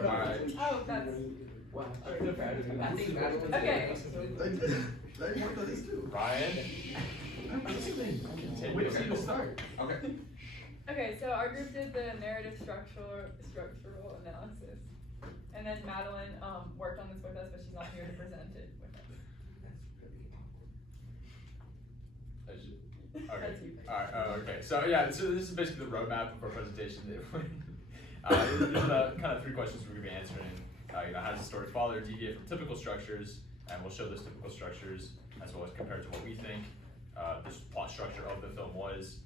Alright. Oh, that's... I think Madeline. Okay. Ryan. Wait till you start. Okay. Okay, so our group did the narrative structural analysis. And then Madeline worked on this with us, but she's not here to present it with us. Okay. Okay. So yeah, so this is basically the roadmap for our presentation. There's kind of 3 questions we're going to be answering. How does the story follow or deviate from typical structures? And we'll show those typical structures as well as compared to what we think this plot structure of the film was.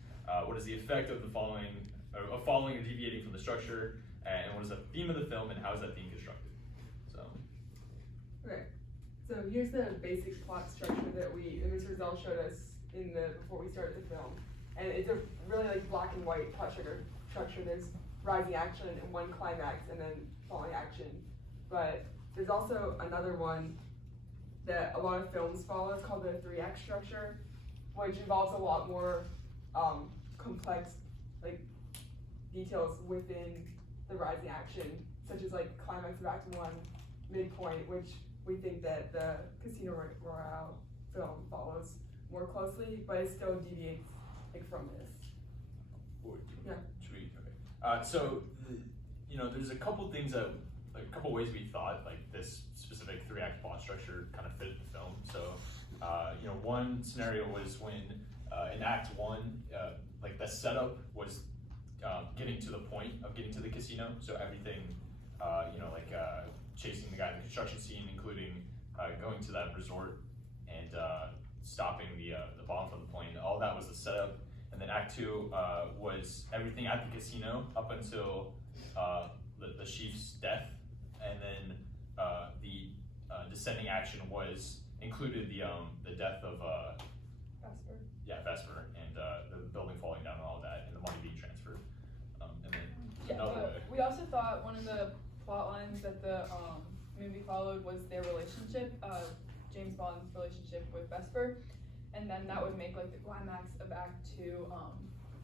What is the effect of the following or deviating from the structure? And what is the theme of the film and how is that theme constructed? So. Okay. So here's the basic plot structure that Mr. Rizal showed us before we started the film. And it's a really like black and white plot structure. There's rising action and one climax and then falling action. But there's also another one that a lot of films follow. It's called the 3-act structure, which involves a lot more complex like details within the rising action, such as like climax of act 1, midpoint, which we think that the Casino Royale film follows more closely, but it still deviates like from this. Yeah. Okay. So there's a couple things that, like a couple ways we thought like this specific 3-act plot structure kind of fit the film. So, one scenario was when in Act 1, like the setup was getting to the point of getting to the casino. So everything, chasing the guy in the construction scene, including going to that resort and stopping the bomb from the plane. All that was the setup. And then Act 2 was everything at the casino up until the chief's death. And then the descending action included the death of Vesper. Yeah, Vesper, and the building falling down and all that, and the money being transferred. And then We also thought one of the plot lines that the movie followed was their relationship, James Bond's relationship with Vesper, and then that would make like the climax of Act 2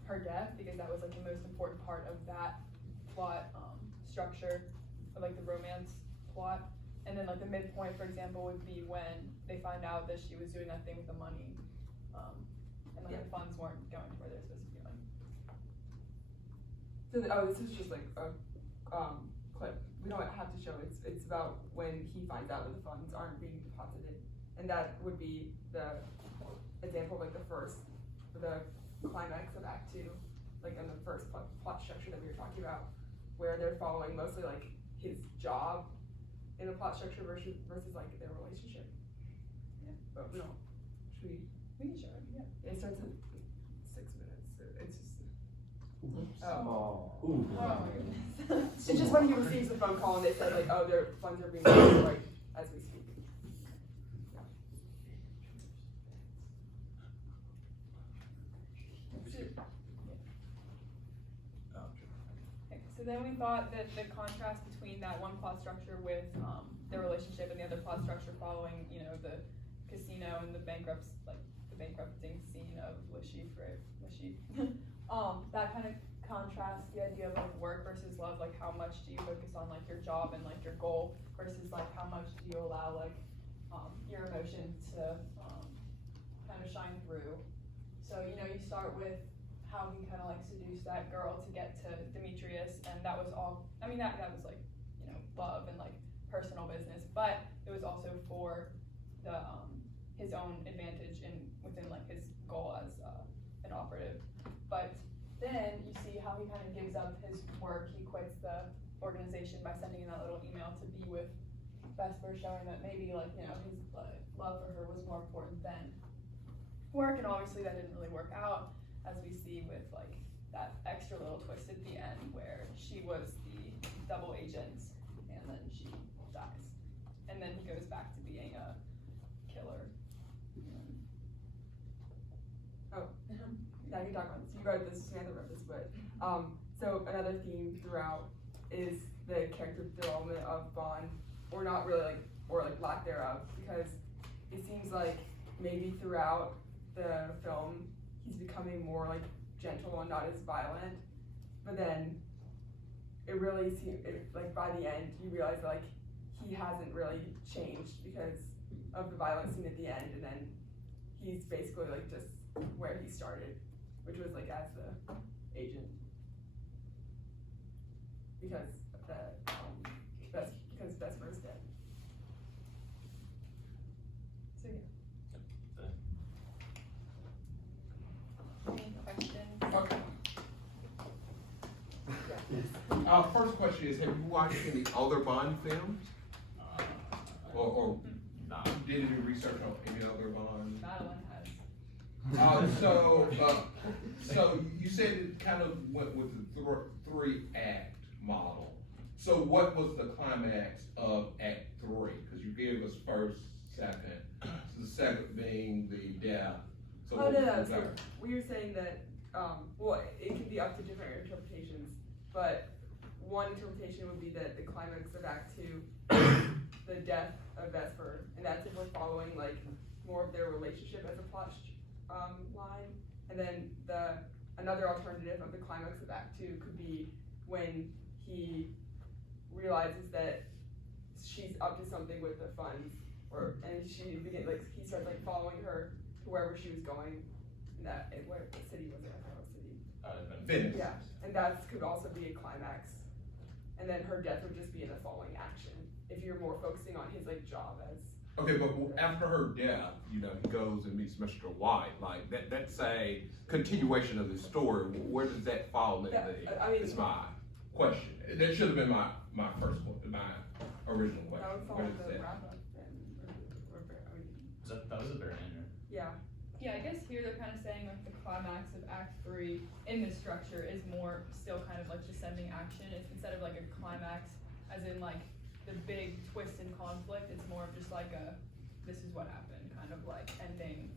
her death, because that was like the most important part of that plot structure, of like the romance plot. And then like the midpoint, for example, would be when they find out that she was doing that thing with the money, and like the funds weren't going to where they're supposed to be going. So this is just like a clip. We don't have to show it. It's about when he finds out that the funds aren't being deposited, and that would be the example of like the climax of Act 2, like in the first plot structure that we were talking about, where they're following mostly like his job in the plot structure versus like their relationship. Yeah. But we don't. Should we? We can show it. Yeah. It starts in 6 minutes. So it's just. Oops. Oh. Ooh. Oh my goodness. It's just when he receives the phone call and they said like, oh, their funds are being used like as we speak. Okay, so then we thought that the contrast between that one plot structure with their relationship and the other plot structure following, the casino and the bankrupting scene of Lashif, right? Lashif. That kind of contrasts the idea of like work versus love. Like how much do you focus on like your job and like your goal versus like how much do you allow like your emotions to kind of shine through. So you start with how he kind of like seduced that girl to get to Demetrius, and that was all. I mean that was like love and like personal business, but it was also for the his own advantage and within like his goal as an operative. But then you see how he kind of gives up his work. He quits the organization by sending in that little email to be with Vesper, showing that maybe his love for her was more important than work. And obviously that didn't really work out, as we see with like that extra little twist at the end where she was the double agent and then she dies, and then he goes back to being a killer. Oh, yeah, I can talk about this. You wrote this, Samantha wrote this, but so another theme throughout is the character development of Bond, or not really or lack thereof, because it seems like maybe throughout the film he's becoming more like gentle and not as violent, but then it really seemed, like by the end, you realize that, like, he hasn't really changed because of the violent scene at the end, and then he's basically like just where he started, which was like as the agent. Because Vesper's dead. So yeah. Any questions? Okay. First question is, have you watched any other Bond films? Or Nah. did any research on any other Bond? Madeline has. So you said it kind of went with the three-act model. So what was the climax of Act 3? Because you gave us first, second. So the second being the death. So Oh, what no, was no, the so third? we were saying that, well, it could be up to different interpretations, but one interpretation would be that the climax of Act 2 is the death of Vesper, and that's if we're following, like, more of their relationship as a plot line. And then another alternative of the climax of Act 2 could be when he realizes that she's up to something with the funds, and he starts like following her to wherever she was going. What city was it? I forgot what city. Venice. Yeah, and that could also be a climax. And then her death would just be in the following action if you're more focusing on his like job as. Okay, but after her death, you know, he goes and meets Mr. White. Like that's a continuation of the story. Where does that fall in? It's my question. That should have been my first one, my original question. That would fall Where in does the that- wrap up That was a very end. yeah. Yeah, I guess here they're kind of saying like the climax of Act 3 in this structure is more still kind of like descending action. It's instead of like a climax, as in like the big twist and conflict, it's more of just like this is what happened, kind of like ending.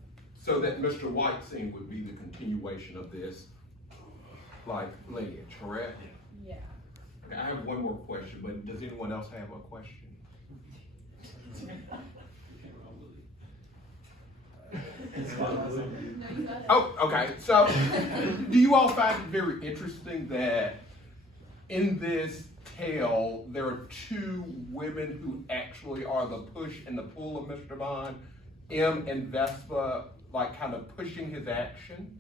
So that Mr. White scene would be the continuation of this, like, lineage, correct? Yeah. Okay, I have one more question, but does anyone else have a question? Oh, okay. So, do you all find it very interesting that in this tale there are two women who actually are the push and the pull of Mr. Bond, M and Vespa, like kind of pushing his action,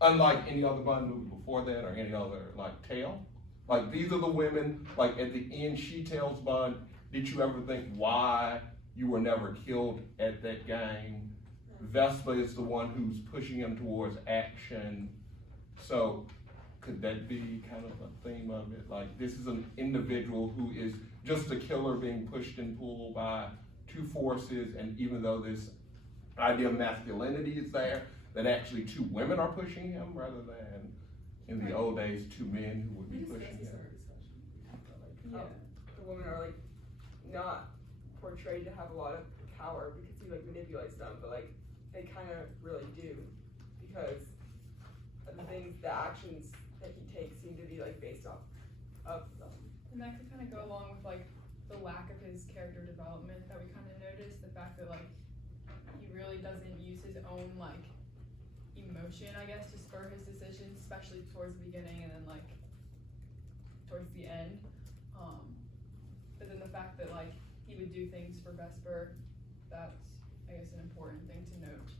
unlike any other Bond movie before that or any other like tale? Like these are the women. Like at the end, she tells Bond, "Did you ever think why you were never killed at that game?" Vespa is the one who's pushing him towards action. So could that be kind of a theme of it? Like this is an individual who is just a killer being pushed and pulled by two forces, and even though this idea of masculinity is there, that actually two women are pushing him rather than in the old days two men who would be pushing him. The women are like not portrayed to have a lot of power because he like manipulates them, but like they kind of really do because of the actions that he takes seem to be like based off of them. And that could kind of go along with like the lack of his character development that we kind of noticed, the fact that like he really doesn't use his own like emotion, I guess, to spur his decisions, especially towards the beginning and then like towards the end. But then the fact that like he would do things for Vesper, that's I guess an important thing to note.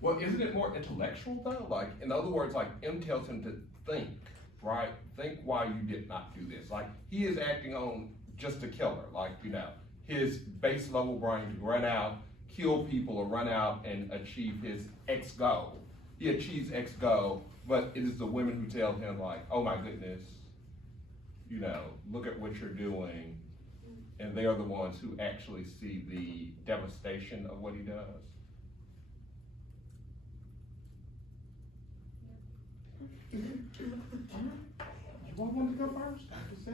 Well, isn't it more intellectual though? Like, in other words, like M tells him to think, right? Think why you did not do this. Like, he is acting on just a killer. Like, you know, his base level brain to run out, kill people, or run out and achieve his X goal. He achieves X goal, but it is the women who tell him like, oh my goodness, you know, look at what you're doing. And they are the ones who actually see the devastation of what he does. You all want to go first? Just say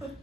it.